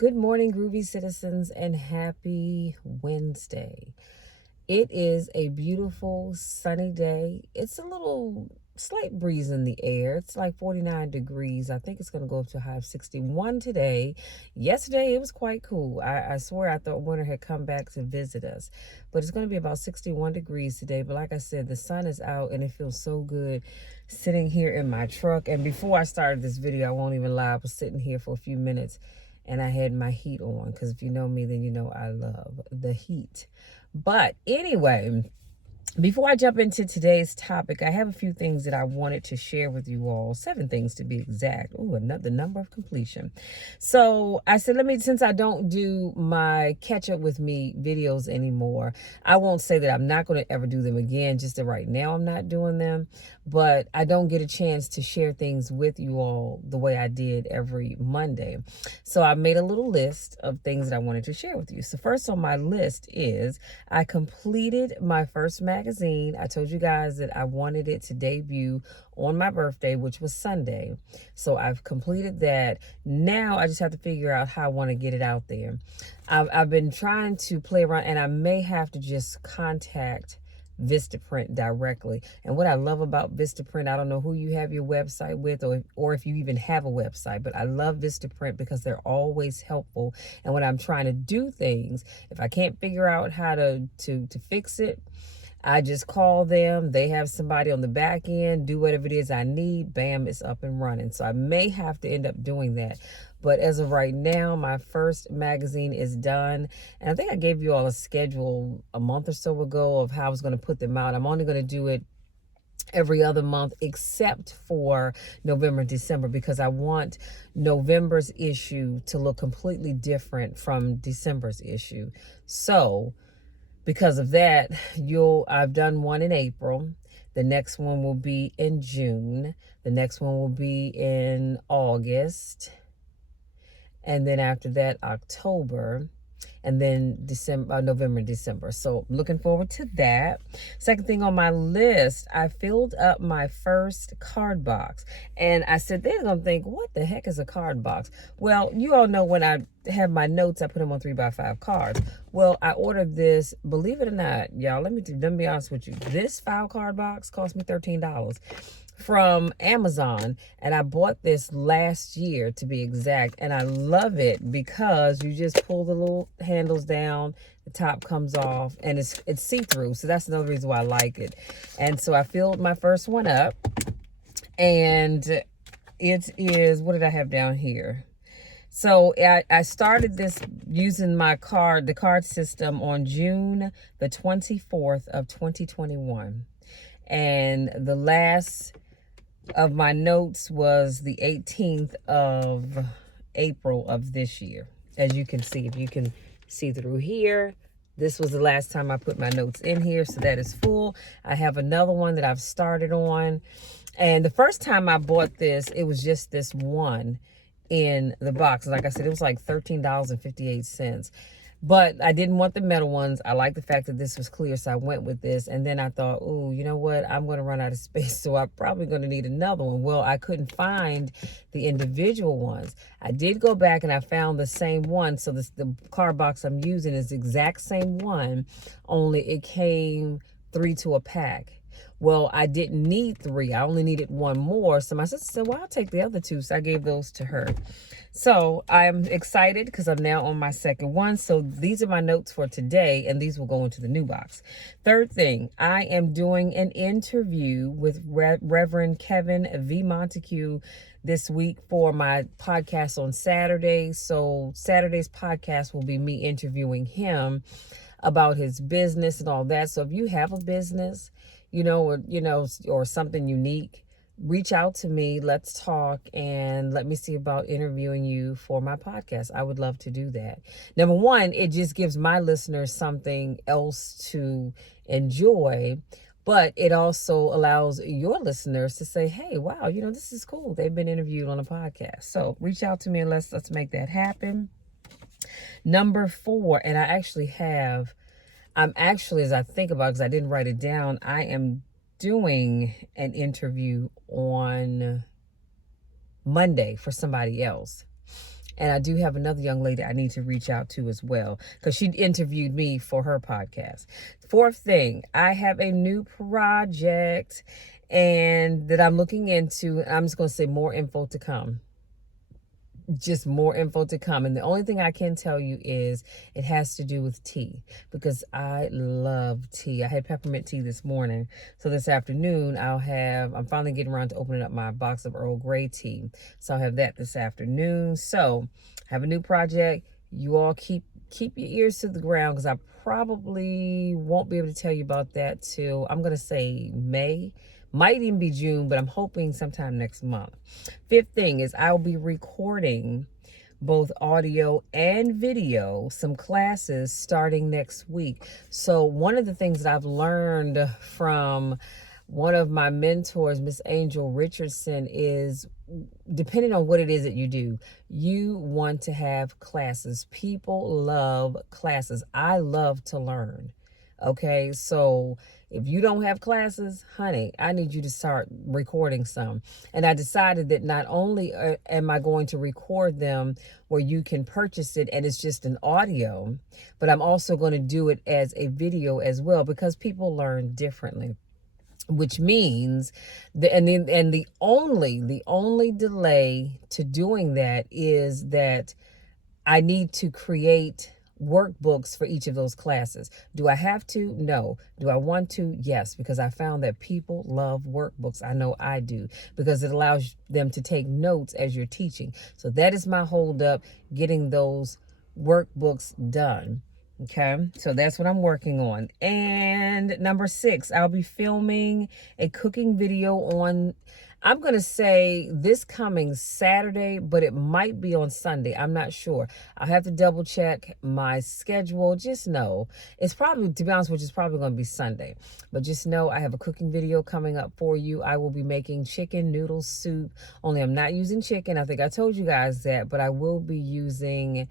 Good morning, groovy citizens, and happy Wednesday. It is a beautiful sunny day. It's a little slight breeze in the air. It's like 49 degrees. I think it's going to go up to a high of 61 today. Yesterday, it was quite cool. I swear I thought winter had come back to visit us. But it's going to be about 61 degrees today. But like I said, the sun is out and it feels so good sitting here in my truck. And before I started this video, I won't even lie, I was sitting here for a few minutes and I had my heat on, because if you know me, then you know I love the heat. But anyway, before I jump into today's topic, I have a few things that I wanted to share with you all. 7 things to be exact. Ooh, another number of completion. So I said, since I don't do my catch up with me videos anymore, I won't say that I'm not going to ever do them again, just that right now I'm not doing them. But I don't get a chance to share things with you all the way I did every Monday. So I made a little list of things that I wanted to share with you. So first on my list is I completed my first magazine. I told you guys that I wanted it to debut on my birthday, which was Sunday. So I've completed that. Now I just have to figure out how I want to get it out there. I've been trying to play around, and I may have to just contact Vistaprint directly. And what I love about Vistaprint, I don't know who you have your website with, or if you even have a website, but I love Vistaprint because they're always helpful. And when I'm trying to do things, if I can't figure out how to fix it, I just call them. They have somebody on the back end, do whatever it is I need. Bam, it's up and running. So I may have to end up doing that. But as of right now, my first magazine is done. And I think I gave you all a schedule a month or so ago of how I was going to put them out. I'm only going to do it every other month except for November and December, because I want November's issue to look completely different from December's issue. So because of that, I've done one in April. The next one will be in June. The next one will be in August. And then after that, October. And then November, December. So looking forward to that. Second thing on my list, I filled up my first card box. And I said, they're going to think, what the heck is a card box? Well, you all know when I have my notes, I put them on 3x5 cards. Well, I ordered this, believe it or not, y'all, let me be honest with you. This file card box cost me $13 from Amazon, and I bought this last year to be exact, and I love it because you just pull the little handles down, the top comes off, and it's see-through. So that's another reason why I like it. And so I filled my first one up, and it is, what did I have down here? So I started this using the card system on June the 24th of 2021. And the last of my notes was the 18th of April of this year. As you can see, if you can see through here, this was the last time I put my notes in here. So that is full. I have another one that I've started on. And the first time I bought this, it was just this one in the box. Like I said, it was like $13.58. But I didn't want the metal ones. I like the fact that this was clear, so I went with this. And then I thought, oh, you know what? I'm going to run out of space, so I'm probably going to need another one. Well, I couldn't find the individual ones. I did go back and I found the same one. So the card box I'm using is the exact same one, only it came 3 to a pack. Well, I didn't need 3. I only needed 1 more. So my sister said, well, I'll take the other 2. So I gave those to her. So I'm excited because I'm now on my second one. So these are my notes for today, and these will go into the new box. Third thing, I am doing an interview with Reverend Kevin V. Montague this week for my podcast on Saturday. So Saturday's podcast will be me interviewing him about his business and all that. So if you have a business, or something unique, reach out to me. Let's talk and let me see about interviewing you for my podcast. I would love to do that. Number one, it just gives my listeners something else to enjoy, but it also allows your listeners to say, hey, wow, this is cool. They've been interviewed on a podcast. So reach out to me and let's make that happen. Number 4, and I'm actually, as I think about it, because I didn't write it down, I am doing an interview on Monday for somebody else. And I do have another young lady I need to reach out to as well, because she interviewed me for her podcast. Fourth thing, I have a new project and that I'm looking into. I'm just going to say more info to come. Just more info to come. And the only thing I can tell you is it has to do with tea, because I love tea. I had peppermint tea this morning. So this afternoon I'm finally getting around to opening up my box of Earl Grey tea. So I'll have that this afternoon. So I have a new project. You all keep your ears to the ground, because I probably won't be able to tell you about that till, I'm going to say, May. Might even be June, but I'm hoping sometime next month. Fifth thing is I will be recording both audio and video, some classes starting next week. So one of the things that I've learned from one of my mentors, Miss Angel Richardson, is depending on what it is that you do, you want to have classes. People love classes. I love to learn. Okay, so if you don't have classes, honey, I need you to start recording some. And I decided that not only am I going to record them where you can purchase it and it's just an audio, but I'm also going to do it as a video as well, because people learn differently. Which means the only delay to doing that is that I need to create workbooks for each of those classes. Do I have to? No. Do I want to? Yes, because I found that people love workbooks. I know I do, because it allows them to take notes as you're teaching. So that is my hold up, getting those workbooks done. Okay, so that's what I'm working on. And number 6, I'll be filming a cooking video on, I'm going to say this coming Saturday, but it might be on Sunday. I'm not sure. I'll have to double check my schedule. Just know it's probably, to be honest with you, it's probably going to be Sunday. But just know I have a cooking video coming up for you. I will be making chicken noodle soup, only I'm not using chicken. I think I told you guys that, but I will be using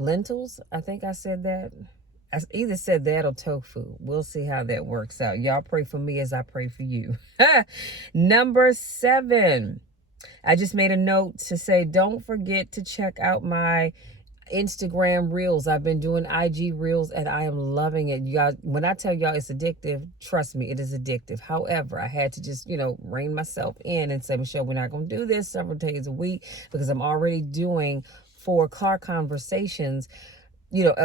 lentils. I think I said that. I either said that or tofu. We'll see how that works out. Y'all pray for me as I pray for you. Number 7. I just made a note to say, don't forget to check out my Instagram reels. I've been doing IG reels and I am loving it. Y'all, when I tell y'all it's addictive, trust me, it is addictive. However, I had to just, rein myself in and say, Michelle, we're not going to do this several days a week, because I'm already doing 4 car conversations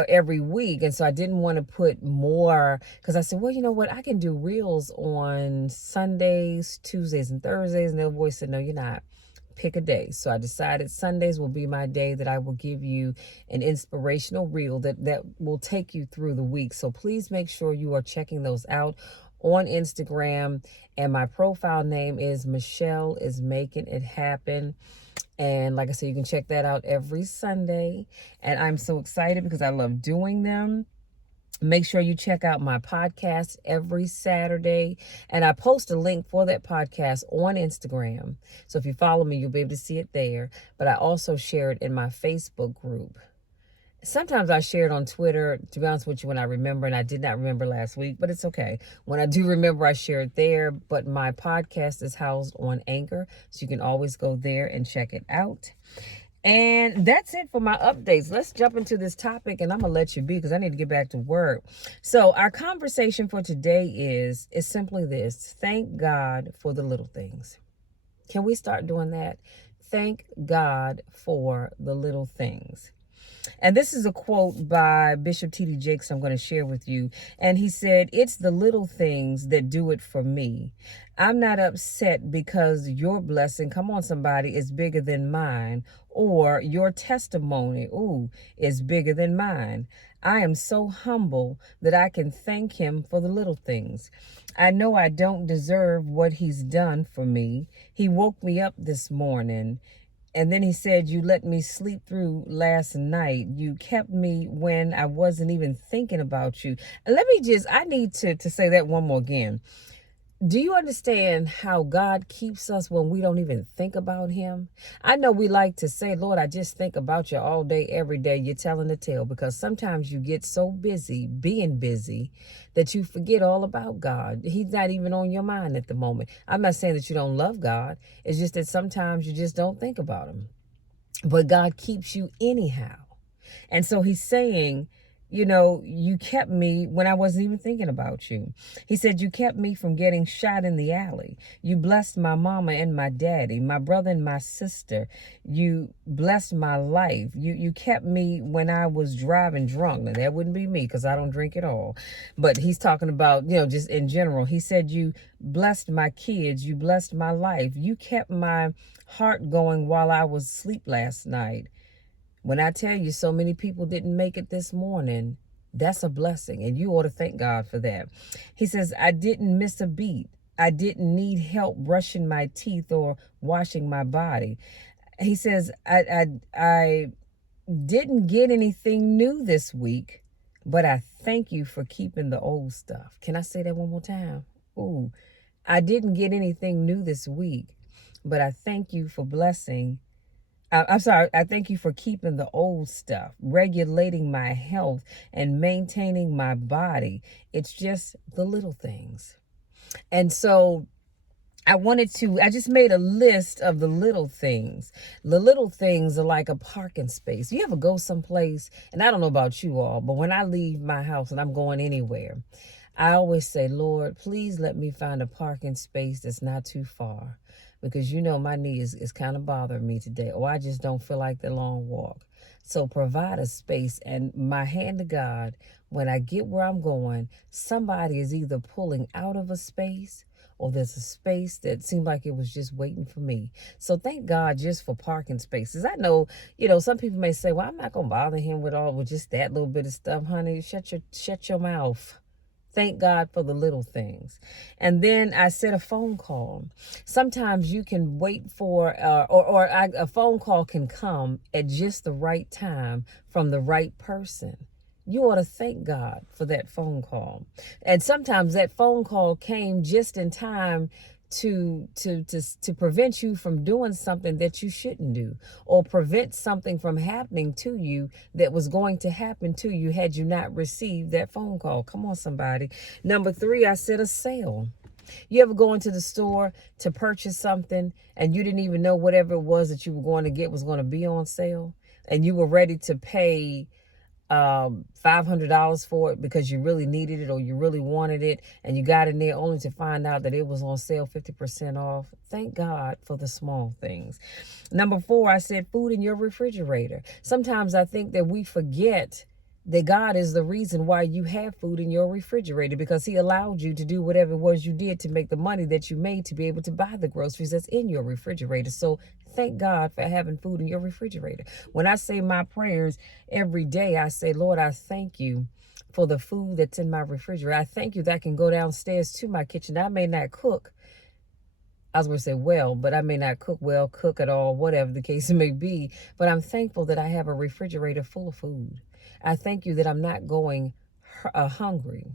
every week. And so I didn't want to put more, because I said, well, you know what? I can do reels on Sundays, Tuesdays, and Thursdays. And their voice said, no, you're not. Pick a day. So I decided Sundays will be my day that I will give you an inspirational reel that will take you through the week. So please make sure you are checking those out on Instagram. And my profile name is Michelle is Making It Happen. And like I said, you can check that out every Sunday. And I'm so excited because I love doing them. Make sure you check out my podcast every Saturday. And I post a link for that podcast on Instagram. So if you follow me, you'll be able to see it there. But I also share it in my Facebook group. Sometimes I share it on Twitter, to be honest with you, when I remember, and I did not remember last week, but it's okay. When I do remember, I share it there. But my podcast is housed on Anchor, so you can always go there and check it out. And that's it for my updates. Let's jump into this topic, and I'm going to let you be because I need to get back to work. So our conversation for today is simply this: thank God for the little things. Can we start doing that? Thank God for the little things. And this is a quote by Bishop T.D. Jakes I'm going to share with you. And he said, "It's the little things that do it for me. I'm not upset because your blessing, come on somebody, is bigger than mine. Or your testimony, is bigger than mine. I am so humble that I can thank him for the little things. I know I don't deserve what he's done for me. He woke me up this morning. And then he said, you let me sleep through last night. You kept me when I wasn't even thinking about you." And I need to say that one more again. Do you understand how God keeps us when we don't even think about him? I know we like to say, Lord, I just think about you all day, every day. You're telling the tale, because sometimes you get so busy being busy that you forget all about God. He's not even on your mind at the moment. I'm not saying that you don't love God. It's just that sometimes you just don't think about him. but God keeps you anyhow. And so he's saying, you know, you kept me when I wasn't even thinking about you. He said, you kept me from getting shot in the alley. You blessed my mama and my daddy, my brother and my sister. You blessed my life. You kept me when I was driving drunk. Now, that wouldn't be me because I don't drink at all. But he's talking about, you know, just in general. He said, you blessed my kids. You blessed my life. You kept my heart going while I was asleep last night. When I tell you so many people didn't make it this morning, that's a blessing, and you ought to thank God for that. He says, I didn't miss a beat. I didn't need help brushing my teeth or washing my body. He says, I didn't get anything new this week, but I thank you for keeping the old stuff. Can I say that one more time? Ooh, I didn't get anything new this week, but I thank you for blessing. I'm sorry. I thank you for keeping the old stuff, regulating my health, and maintaining my body. It's just the little things. And so I just made a list of the little things. The little things are like a parking space. You ever go someplace, and I don't know about you all, but when I leave my house and I'm going anywhere, I always say, Lord, please let me find a parking space that's not too far. Because you know my knee is kind of bothering me today. Or I just don't feel like the long walk. So provide a space. And my hand to God, when I get where I'm going, somebody is either pulling out of a space or there's a space that seemed like it was just waiting for me. So thank God just for parking spaces. I know, you know, some people may say, well, I'm not going to bother him with just that little bit of stuff, honey. Shut your mouth. Thank God for the little things. And then I said a phone call. Sometimes you can wait for, a phone call can come at just the right time from the right person. You ought to thank God for that phone call. And sometimes that phone call came just in time to prevent you from doing something that you shouldn't do, or prevent something from happening to you that was going to happen to you had you not received that phone call. Come on, somebody. Number 3, I said a sale. You ever go into the store to purchase something and you didn't even know whatever it was that you were going to get was going to be on sale, and you were ready to pay $500 for it because you really needed it or you really wanted it, and you got in there only to find out that it was on sale 50% off? Thank God for the small things. Number 4, I said food in your refrigerator. Sometimes I think that we forget that God is the reason why you have food in your refrigerator, because he allowed you to do whatever it was you did to make the money that you made to be able to buy the groceries that's in your refrigerator. So thank God for having food in your refrigerator. When I say my prayers every day, I say, Lord, I thank you for the food that's in my refrigerator. I thank you that I can go downstairs to my kitchen. I may not cook. I was going to say well, but I may not cook well, cook at all, whatever the case may be. But I'm thankful that I have a refrigerator full of food. I thank you that I'm not going hungry.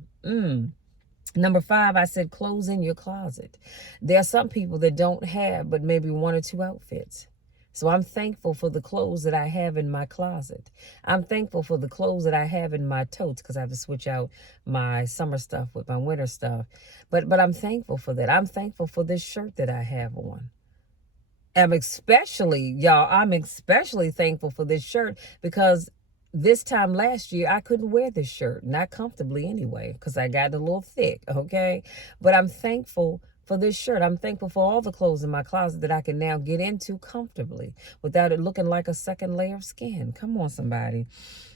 Number 5, I said clothes in your closet. There are some people that don't have but maybe 1 or 2 outfits. So I'm thankful for the clothes that I have in my closet. I'm thankful for the clothes that I have in my totes, because I have to switch out my summer stuff with my winter stuff. But I'm thankful for that. I'm thankful for this shirt that I have on. I'm especially thankful for this shirt, because this time last year, I couldn't wear this shirt, not comfortably anyway, because I got a little thick, okay? But I'm thankful for this shirt. I'm thankful for all the clothes in my closet that I can now get into comfortably without it looking like a second layer of skin. Come on, somebody.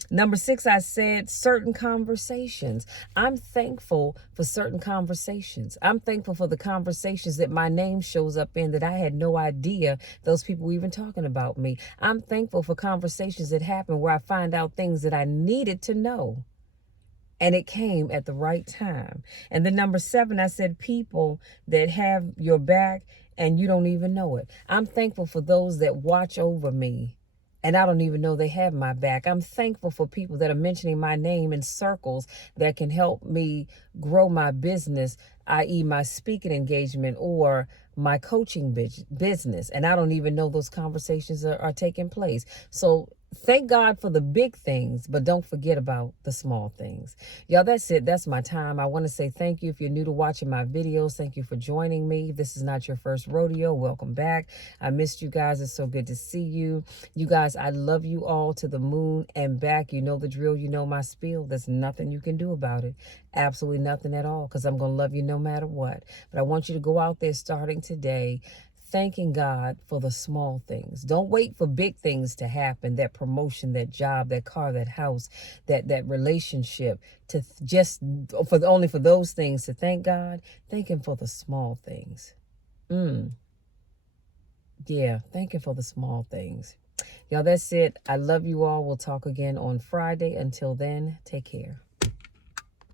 Number 6, I said certain conversations. I'm thankful for certain conversations. I'm thankful for the conversations that my name shows up in that I had no idea those people were even talking about me. I'm thankful for conversations that happen where I find out things that I needed to know, and it came at the right time. And then number 7, I said people that have your back and you don't even know it. I'm thankful for those that watch over me and I don't even know they have my back. I'm thankful for people that are mentioning my name in circles that can help me grow my business, i.e. my speaking engagement or my coaching business. And I don't even know those conversations are taking place. So Thank God for the big things, but don't forget about the small things. Y'all, that's it. That's my time. I want to say thank you. If you're new to watching my videos, thank you for joining me. If this is not your first rodeo, welcome back. I missed you guys. It's so good to see you. You guys, I love you all to the moon and back. You know the drill. You know my spiel. There's nothing you can do about it. Absolutely nothing at all, because I'm going to love you no matter what. But I want you to go out there starting today, thanking God for the small things. Don't wait for big things to happen, that promotion, that job, that car, that house, that relationship, to just for only for those things to thank God. Thank him for the small things. Yeah, thank him for the small things. Y'all, that's it. I love you all. We'll talk again on Friday. Until then, take care.